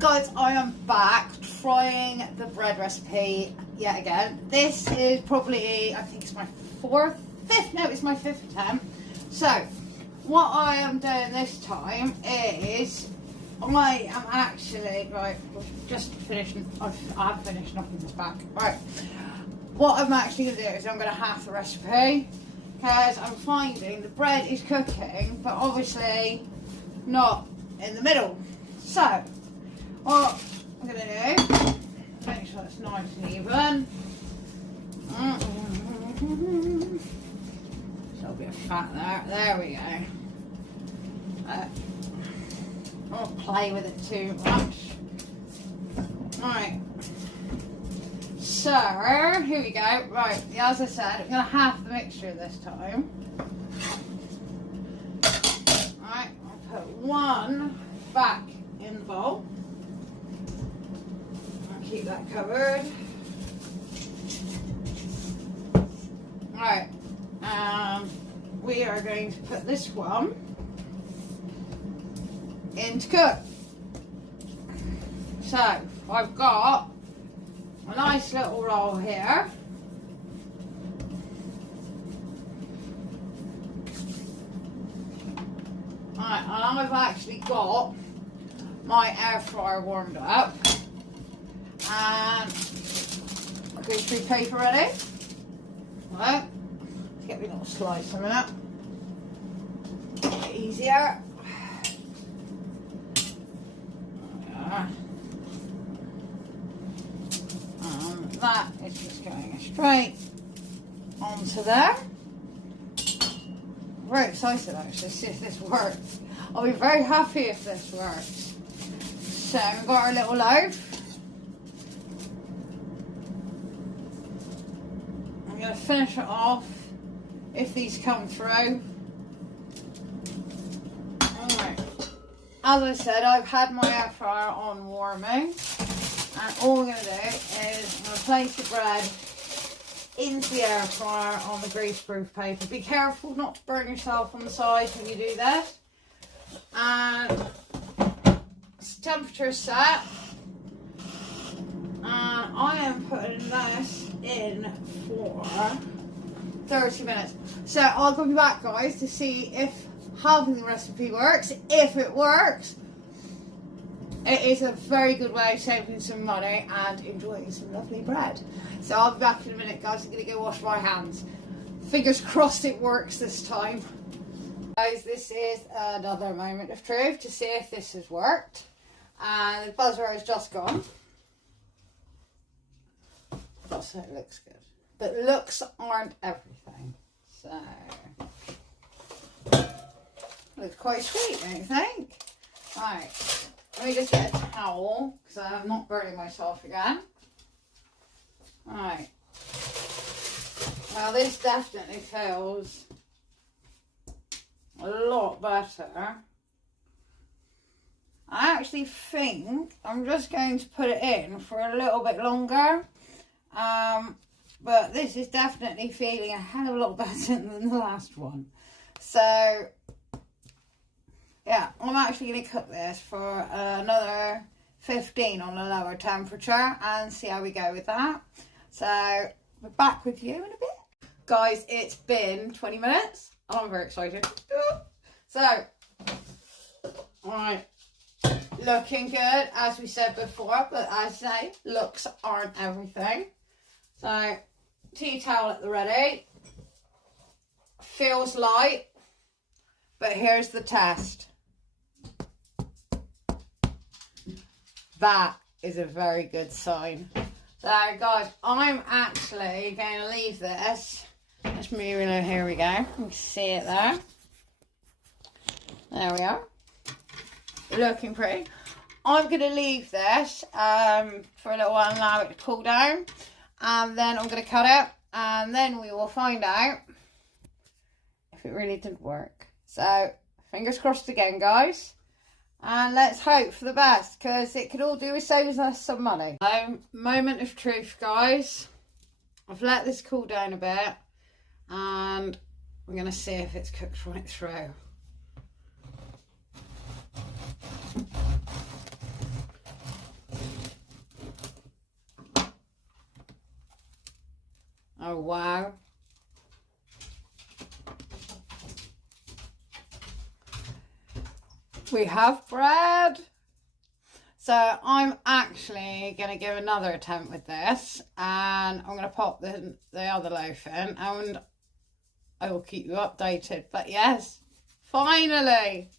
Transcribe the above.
Guys, I am back trying the bread recipe yet again. This is probably, I think it's my it's my fifth attempt. So, what I am doing this time is, I am actually, right, just finishing, I've finished knocking this back. Right, what I'm actually going to do is I'm going to half the recipe, because I'm finding the bread is cooking, but obviously not in the middle. So, what I'm going to do, make sure it's nice and even. So a bit of fat there. There we go. I won't play with it too much. Right. So, here we go. Right, as I said, I'm going to half the mixture this time. Right, I'll put one back in the bowl. Keep that covered. Right, we are going to put this one in to cook. So, I've got a nice little roll here. Right, and I've actually got my air fryer warmed up. And a greaseproof paper ready. Right, let's get me a little slice of it. A bit easier. That is just going straight onto there. Very excited actually to see if this works. I'll be very happy if this works. So we've got our little loaf. I'm going to finish it off if these come through. Alright, as I said, I've had my air fryer on warming, and all we're going to do is I'm going to place the bread into the air fryer on the greaseproof paper. Be careful not to burn yourself on the sides when you do that. And temperature set. And I am putting this in for 30 minutes. So I'll be back, guys, to see if halving the recipe works. If it works, it is a very good way of saving some money and enjoying some lovely bread. So I'll be back in a minute, guys. I'm going to go wash my hands. Fingers crossed it works this time. Guys, this is another moment of truth to see if this has worked. And the buzzer has just gone. So it looks good. But looks aren't everything. So, looks quite sweet, don't you think? Right, let me just get a towel, because I'm not burning myself again. Right. Now this definitely feels a lot better. I actually think I'm just going to put it in for a little bit longer. But this is definitely feeling a hell of a lot better than the last one. So, yeah, I'm actually going to cook this for another 15 on a lower temperature and see how we go with that. So, we're back with you in a bit. Guys, it's been 20 minutes. I'm very excited. So, alright. Looking good, as we said before, but as I say, looks aren't everything. So, tea towel at the ready. Feels light, but here's the test. That is a very good sign. So, guys, I'm actually going to leave this. Let's move it. Here we go. You can see it there. There we are. Looking pretty. I'm going to leave this for a little while and allow it to cool down. And then I'm going to cut it. And then we will find out if it really didn't work. So, fingers crossed again, guys. And let's hope for the best, because it could all do with saving us some money. Moment of truth, guys. I've let this cool down a bit. And we're going to see if it's cooked right through. Oh, wow. We have bread. So I'm actually going to give another attempt with this, and I'm going to pop the other loaf in, and I will keep you updated. But yes, finally,